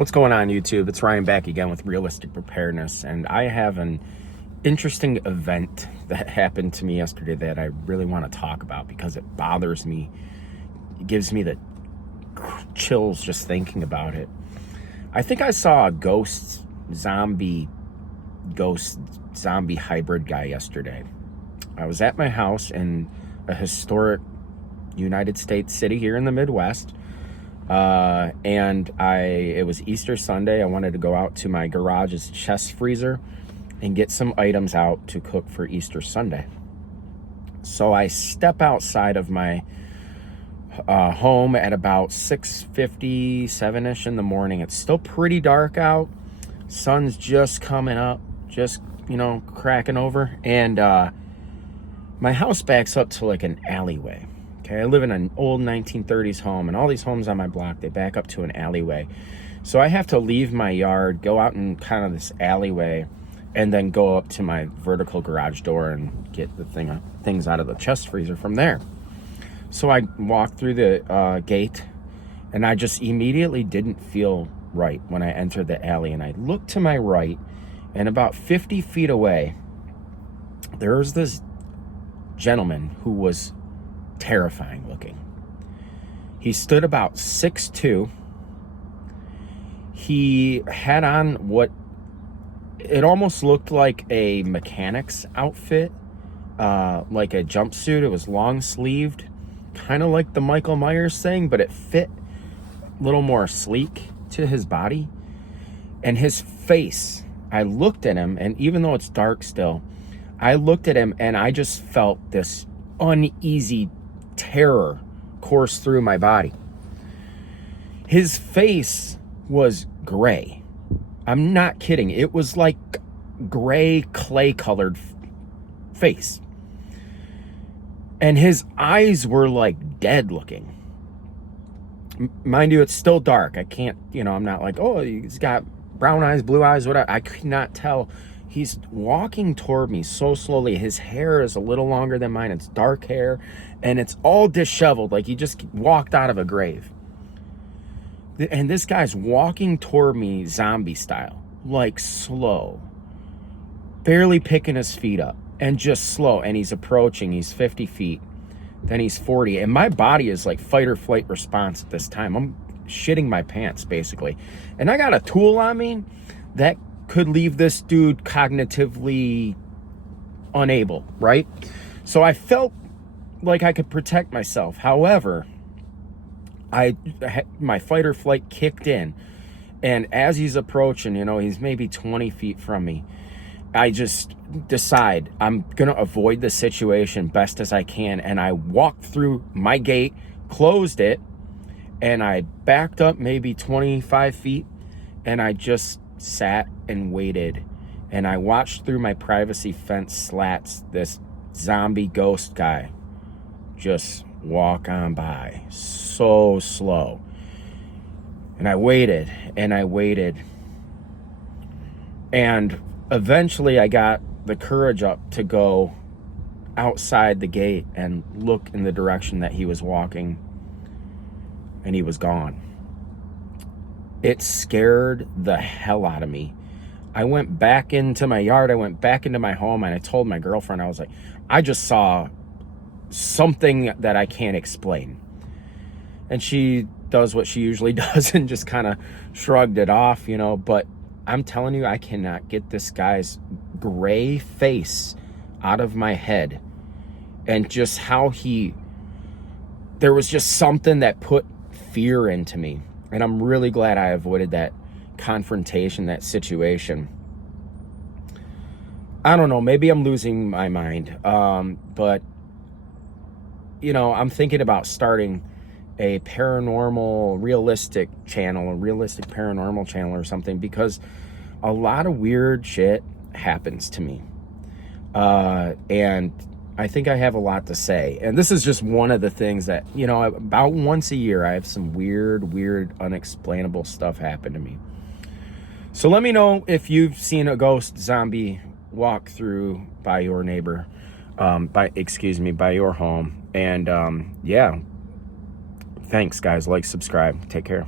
What's going on, YouTube? It's Ryan back again with Realistic Preparedness, and I have an interesting event that happened to me yesterday that I really want to talk about because it bothers me. It gives me the chills just thinking about it. I think I saw a ghost zombie hybrid guy yesterday. I was at my house in a historic United States city here in the Midwest. It was Easter Sunday. I wanted to go out to my garage's chest freezer and get some items out to cook for Easter Sunday. So I step outside of my home at about 6:57-ish in the morning. It's still pretty dark out. Sun's just coming up, just, cracking over. And my house backs up to like an alleyway. I live in an old 1930s home, and all these homes on my block, they back up to an alleyway. So I have to leave my yard, go out in kind of this alleyway, and then go up to my vertical garage door and get the things out of the chest freezer from there. So I walked through the gate, and I just immediately didn't feel right when I entered the alley. And I looked to my right, and about 50 feet away, there was this gentleman who was terrifying looking. He stood about 6'2". He had on what it almost looked like a mechanic's outfit, like a jumpsuit. It was long sleeved, kind of like the Michael Myers thing, but it fit a little more sleek to his body. And his face, I looked at him, and even though it's dark still, I looked at him and I just felt this uneasy terror course through my body. His face was gray. I'm not kidding. It was like gray clay colored face. And his eyes were like dead looking. Mind you, it's still dark. I can't, I'm not like, oh, he's got brown eyes, blue eyes, whatever. I could not tell. He's walking toward me so slowly. His hair is a little longer than mine. It's dark hair, and it's all disheveled, like he just walked out of a grave. And this guy's walking toward me zombie style, like slow, barely picking his feet up, and just slow. And he's approaching. He's 50 feet. Then he's 40. And my body is like fight or flight response at this time. I'm shitting my pants, basically. And I got a tool on me that could leave this dude cognitively unable, right? So I felt like I could protect myself. However, my fight or flight kicked in, and as he's approaching, he's maybe 20 feet from me, I just decide I'm gonna avoid the situation best as I can, and I walked through my gate, closed it, and I backed up maybe 25 feet, and I just sat and waited, and I watched through my privacy fence slats this zombie ghost guy just walk on by so slow. And I waited and I waited, and eventually I got the courage up to go outside the gate and look in the direction that he was walking, and he was gone. It scared the hell out of me. I went back into my yard. I went back into my home, and I told my girlfriend, I was like, I just saw something that I can't explain. And she does what she usually does and just kind of shrugged it off, But I'm telling you, I cannot get this guy's gray face out of my head. And just how there was just something that put fear into me. And I'm really glad I avoided that confrontation, that situation. I don't know, maybe I'm losing my mind. But, I'm thinking about starting a realistic paranormal channel or something, because a lot of weird shit happens to me. And I think I have a lot to say. And this is just one of the things that, about once a year, I have some weird, unexplainable stuff happen to me. So let me know if you've seen a ghost zombie walk through by your neighbor, by your home. And yeah, thanks guys. Like, subscribe, take care.